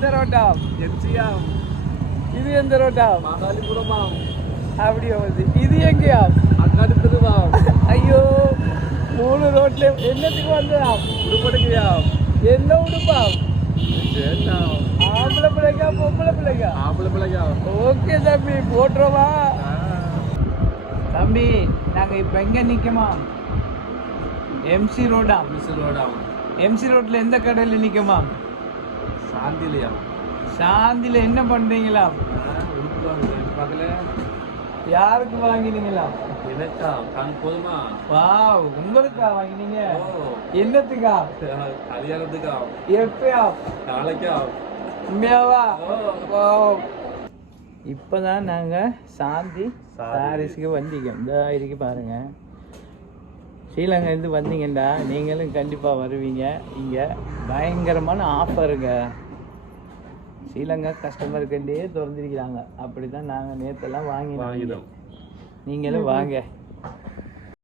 எந்த ரோட்டா? எம்சிஆம். இது எந்த ரோட்டா? மாதாளிபுரமாம். அப்படியே வருது. இது எங்கேயா? அங்காடுக்குதுவாம். ஐயோ 3 ரோட்ல என்னத்துக்கு வந்தா? உடுப்படுக்கையா? என்ன உடுப்பா? சேட்டாம். ஆம்பளை பிள்ளைக்கா பொம்பளை பிள்ளைக்கா? ஆம்பளை பிள்ளையா? ஓகே தம்பி போட்டுருவா. தம்பி நாங்க இப்ப எங்க நிக்கமா? எம்சி ரோடா? மிசிலோடாம். எம்சி ரோட்ல எந்த கடையில நிக்கமா? சாந்திலியா? சாந்தில என்ன பண்றீங்களா? உடுப்புதான் பக்கத்துல. யாருக்கு வாங்கினீங்களா? எனக்கா? கண் போதுமா? வாவ் உங்களுக்கா வாங்கினீங்க? ஓ. என்னத்துக்கா? கல்யாணத்துக்கா? எப்பயா? நாளைக்கா? உண்மையாவா? ஓ. வாவ். இப்பதான் நாங்க சாந்தி சாரி. சாரீஸ்க்கு வந்தீங்க. இந்த இருக்கு பாருங்க. ஸ்ரீலங்கா இருந்து வந்தீங்கடா, நீங்களும் கண்டிப்பா வருவீங்க. இங்க பயங்கரமான ஆஃபருங்க. ஸ்ரீலங்கா கஸ்டமருக்கண்டே திறந்திருக்கிறாங்க. அப்படிதான் நாங்க நேத்தெல்லாம் வாங்கினோம். வாங்கினோம். நீங்களும் வாங்க.